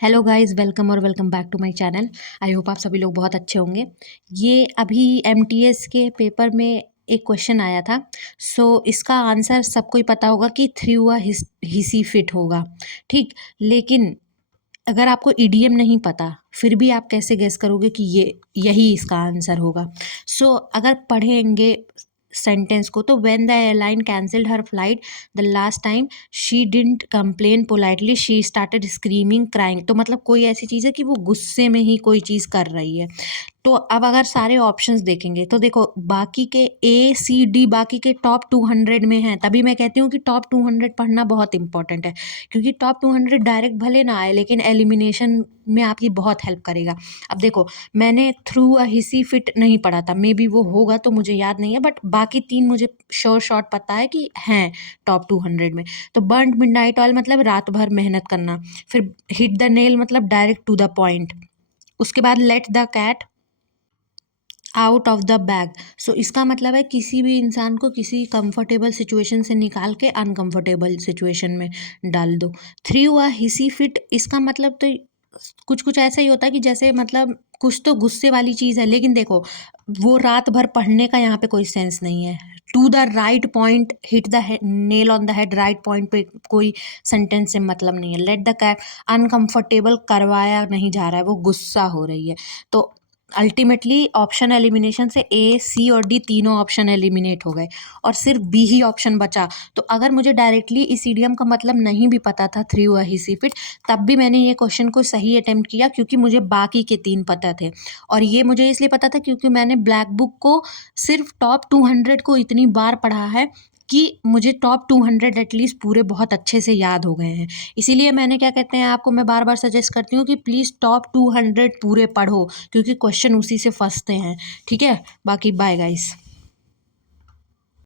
Hello guys, welcome और welcome back to my channel. I hope आप सभी लोग बहुत अच्छे होंगे। ये अभी एमटीएस के पेपर में एक क्वेश्चन आया था। इसका आंसर सबको ही पता होगा कि थ्रू अ हिसी फिट होगा, ठीक। लेकिन अगर आपको ईडीएम नहीं पता, फिर भी आप कैसे गेस करोगे कि ये यही इसका आंसर होगा। अगर पढ़ेंगे सेंटेंस को तो when the airline cancelled her flight the last time she didn't complain politely she started screaming crying. तो मतलब कोई ऐसी चीज़ है कि वो गुस्से में ही कोई चीज़ कर रही है। तो अब अगर सारे ऑप्शंस देखेंगे तो देखो, बाकी के ए सी डी बाकी के टॉप 200 में हैं। तभी मैं कहती हूँ कि टॉप 200 पढ़ना बहुत इंपॉर्टेंट है, क्योंकि टॉप 200 डायरेक्ट भले ना आए लेकिन एलिमिनेशन में आपकी बहुत हेल्प करेगा। अब देखो, मैंने थ्रू अ हिसी फिट नहीं पढ़ा था, मे बी वो होगा तो मुझे याद नहीं है, बट बाकी तीन मुझे श्योर शॉट पता है कि हैं टॉप 200 में। तो बर्न्ड मिडनाइट ऑयल मतलब रात भर मेहनत करना, फिर हिट द नेल मतलब डायरेक्ट टू द पॉइंट, उसके बाद let the cat out of the bag. इसका मतलब है किसी भी इंसान को किसी कंफर्टेबल सिचुएशन से निकाल के अनकंफर्टेबल सिचुएशन में डाल दो। थ्रू अ हिसी फिट, इसका मतलब तो कुछ कुछ ऐसा ही होता है कि जैसे मतलब कुछ तो गुस्से वाली चीज़ है, लेकिन देखो वो रात भर पढ़ने का यहाँ पे कोई सेंस नहीं है। To the right point, hit the nail on the head, right point पे कोई सेंटेंस से मतलब नहीं है। लेट द कैट, अनकंफर्टेबल करवाया नहीं जा रहा है, वो गुस्सा हो रही है। तो अल्टीमेटली ऑप्शन एलिमिनेशन से ए सी और डी तीनों ऑप्शन एलिमिनेट हो गए और सिर्फ बी ही ऑप्शन बचा। तो अगर मुझे डायरेक्टली इस इडियम का मतलब नहीं भी पता था थ्रू अ हिसी फिट, तब भी मैंने ये क्वेश्चन को सही अटेम्प्ट किया, क्योंकि मुझे बाकी के तीन पता थे। और ये मुझे इसलिए पता था क्योंकि मैंने ब्लैक बुक को सिर्फ टॉप 200 को इतनी बार पढ़ा है कि मुझे टॉप 200 एटलीस्ट पूरे बहुत अच्छे से याद हो गए हैं। इसीलिए मैंने क्या कहते हैं, आपको मैं बार बार सजेस्ट करती हूँ कि प्लीज़ टॉप 200 पूरे पढ़ो, क्योंकि क्वेश्चन उसी से फंसते हैं। ठीक है, बाकी बाय गाइस।